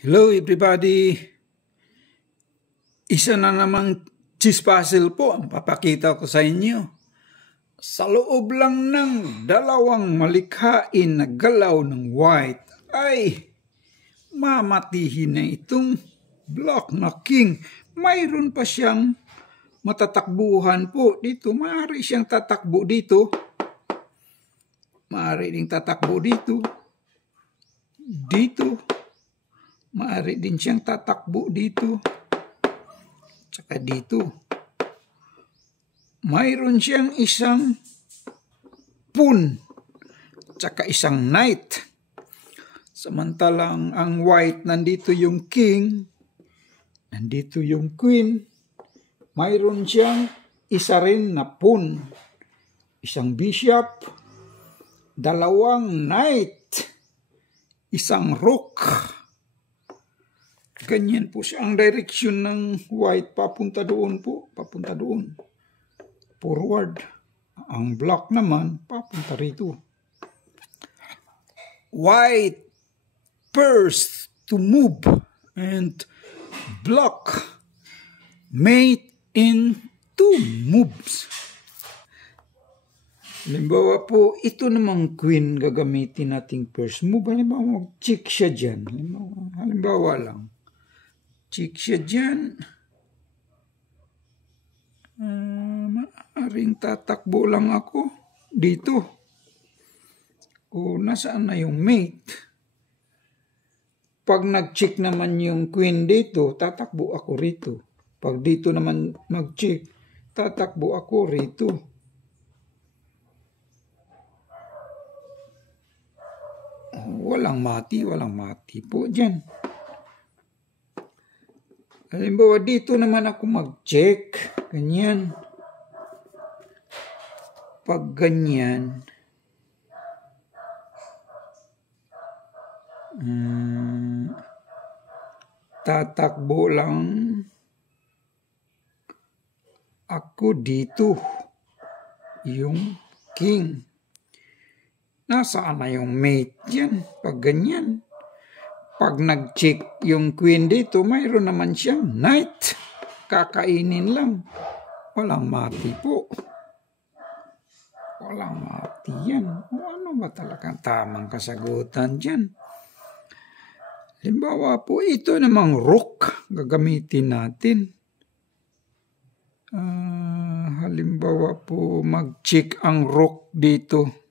Hello everybody! Isa na namang cheese puzzle po ang papakita ko sa inyo. Sa loob lang ng dalawang malikhain na galaw ng white ay mamatihin na itong block na king. Mayroon pa siyang matatakbuhan po dito. Maaari siyang tatakbo dito. Maaari ding tatakbo dito. Dito. Maaari din siyang tatakbo dito. Tsaka dito. Mayroon siyang isang pawn. Tsaka isang knight. Samantalang ang white, nandito yung king. Nandito yung queen. Mayroon siyang isa rin na pawn. Isang bishop. Dalawang knight. Isang rook. Ganyan po siya. Ang direction ng white, papunta doon po. Papunta doon. Forward. Ang black naman, papunta rito. White first to move. And black made in two moves. Halimbawa po, ito namang queen gagamitin nating first move. Halimbawa, mag-check siya dyan. Halimbawa lang. Check siya dyan. Maaring tatakbo lang ako dito. O nasaan na yung mate? Pag nag-check naman yung queen dito, tatakbo ako rito. Pag dito naman mag-check, tatakbo ako rito. Walang mati po dyan. Halimbawa, dito naman ako mag-check. Ganyan. Pag ganyan, tatakbo lang ako dito. Yung king. Nasaan na yung mate dyan? Pag ganyan. Pag nag-check yung queen dito, mayroon naman siyang knight. Kakainin lang. Walang mati po. Walang mati yan. O ano ba talagang tamang kasagutan dyan? Halimbawa po, ito namang rook. Gagamitin natin. Halimbawa po, mag-check ang rook dito.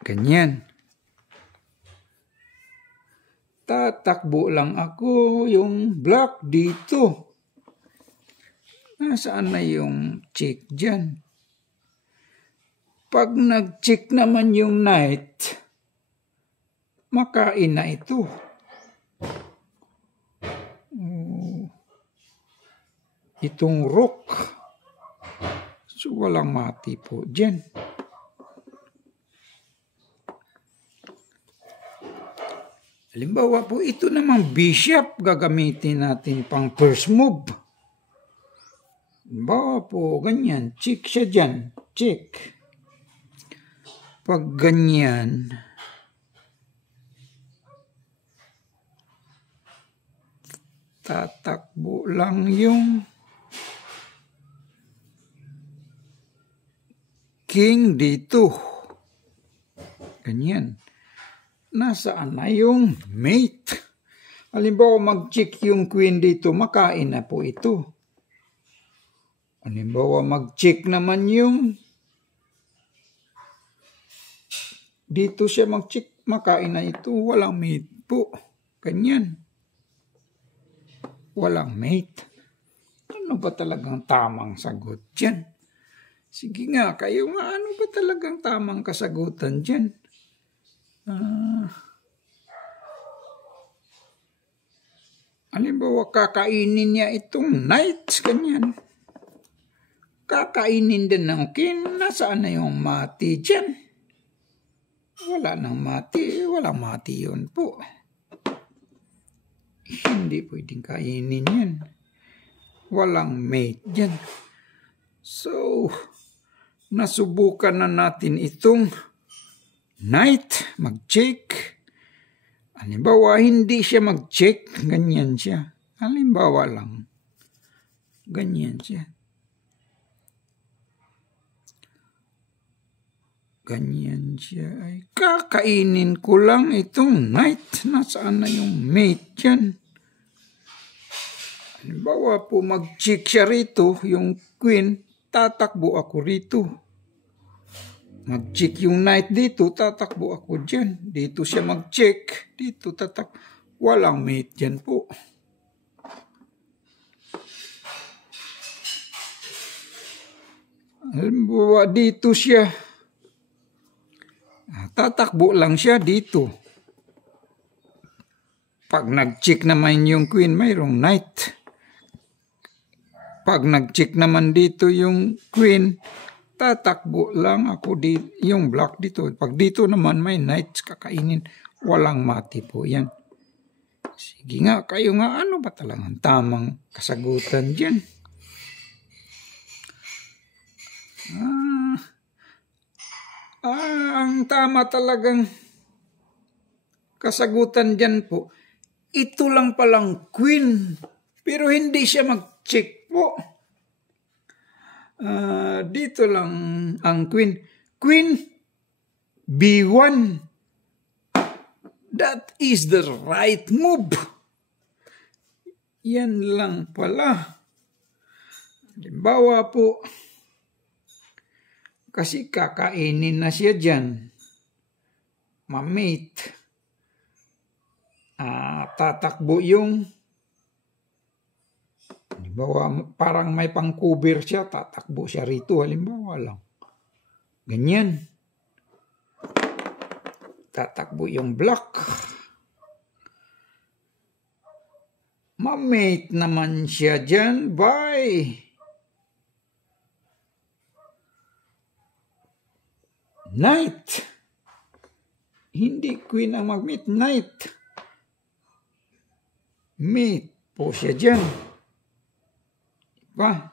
Ganyan. Tatakbo lang ako yung black dito. Nasaan na yung check dyan? Pag nag-check naman yung knight, makain na ito. Itong rook. So walang mati po dyan. Halimbawa po, ito namang bishop gagamitin natin pang first move. Halimbawa po, ganyan. Check siya dyan. Check. Pag ganyan, tatakbo lang yung king dito. Ganyan. Nasaan na yung mate? Halimbawa, mag-check yung queen dito, makain na po ito. Halimbawa, mag-check naman yung dito siya mag-check, makain na ito. Walang mate po. Ganyan. Walang mate. Ano ba talagang tamang sagot dyan? Sige nga, kayo nga, ano ba talagang tamang kasagutan dyan? Halimbawa, kakainin niya itong knight, ganyan. Kakainin din ng king. Nasaan na yung mati dyan? Wala nang mati. Walang mati yun po. Hindi pwedeng kainin yan. Walang mate dyan. So, nasubukan na natin itong knight, mag-check. Halimbawa, hindi siya mag-check, ganyan siya. Halimbawa lang, ganyan siya. Ganyan siya. Ay, kakainin ko lang itong knight. Nasaan na yung mate dyan? Halimbawa po, mag-check siya rito, yung queen, tatakbo ako rito. Mag-check yung knight dito, tatakbo ako dyan. Dito siya mag-check, dito tatakbo. Walang mate dyan po. Halimbawa, dito siya. Tatakbo lang siya dito. Pag nag-check naman yung queen, mayroong knight. Pag nag-check naman dito yung queen, tatakbo lang ako dito, yung black dito. Pag dito naman may knight, kakainin. Walang mati po yan. Sige nga, kayo nga, ano ba talagang tamang kasagutan dyan? Ang tama talagang kasagutan dyan po, ito lang palang queen, pero hindi siya mag-check po. Dito lang ang queen. Queen B1. That is the right move. Yan lang pala. Halimbawa po, kasi kakainin na siya dyan. Mamate. Tatakbo yung, halimbawa, parang may pang-cover siya, tatakbo siya rito, halimbawa lang. Ganyan. Tatakbo yung black. Mamate naman siya dyan, bye. Knight. Hindi queen ang mag-mate, knight. Mate po siya dyan. Diba?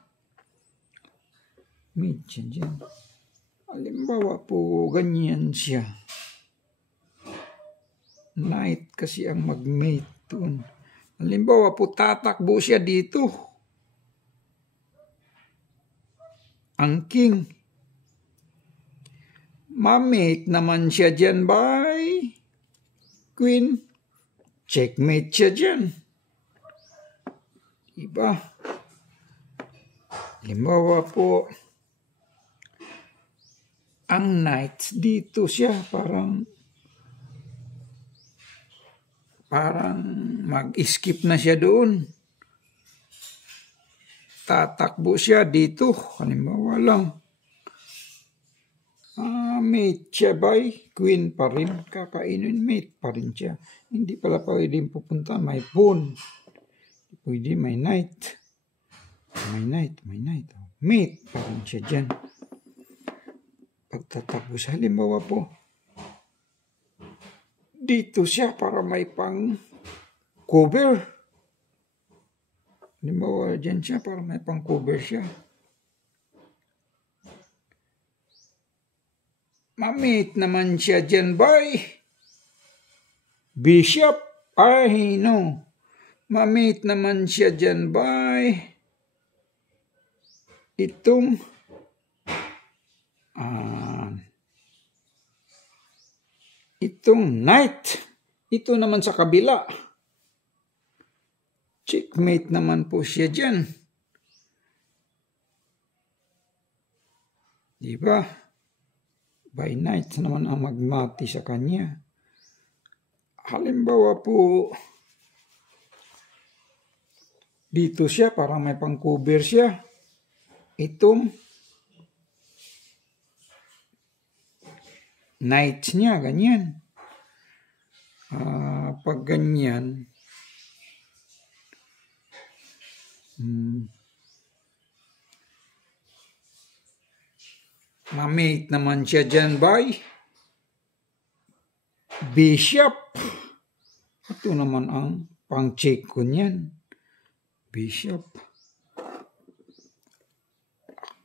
Mate siya dyan. Halimbawa po, ganyan siya. Knight kasi ang mag-mate doon. Halimbawa po, tatakbo siya dito. Ang king. Mamate naman siya dyan, bye. Queen. Checkmate siya dyan. Diba? Halimbawa po, ang knight dito siya, parang mag-skip na siya doon. Tatakbo siya dito. Halimbawa lang. Mate siya by queen pa rin. Kakainin mate pa rin siya. Hindi pala pwedeng pupunta. May pawn. Pwede may knight. May knight. Mate pa rin siya dyan. Pagtatakbo siya. Halimbawa po, dito siya para may pang cover. Halimbawa dyan siya para may pang cover siya. Mamate naman siya dyan by bishop. Ay, no. Mamate naman siya dyan by itong knight. Ito naman sa kabila. Checkmate naman po siya dyan. Diba? By knight naman ang magmati sa kanya. Halimbawa po, dito siya, parang may pang-cover siya. Itong knight niya, ganyan. Pag ganyan, mamate naman siya dyan by bishop. Ito naman ang pang-check ko niyan. Bishop.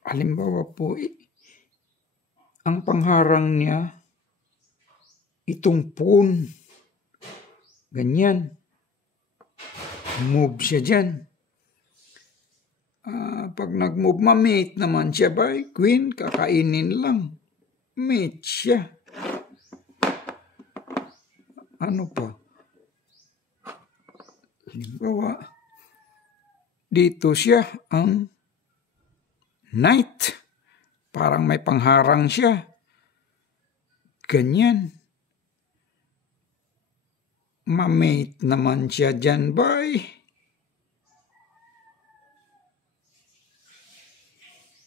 Halimbawa po, ang pangharang niya, itong pawn. Ganyan. Move siya dyan. Pag nag-move, ma-mate naman siya ba? Queen, kakainin lang. Mate siya. Ano pa? Halimbawa, dito siya ang knight. Parang may pangharang siya. Ganyan. Ma-mate naman siya dyan, bay.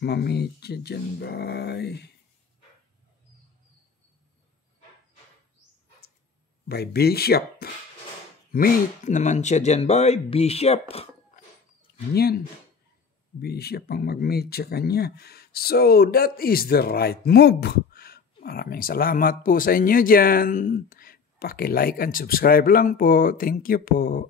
Ma-mate siya dyan, bay. By bishop. Mate naman siya dyan, bay. Bishop. Ganyan. Bishop ang mag-mate sa kanya. So, that is the right move. Maraming salamat po sa inyo dyan. Paki-like and subscribe lang po. Thank you po.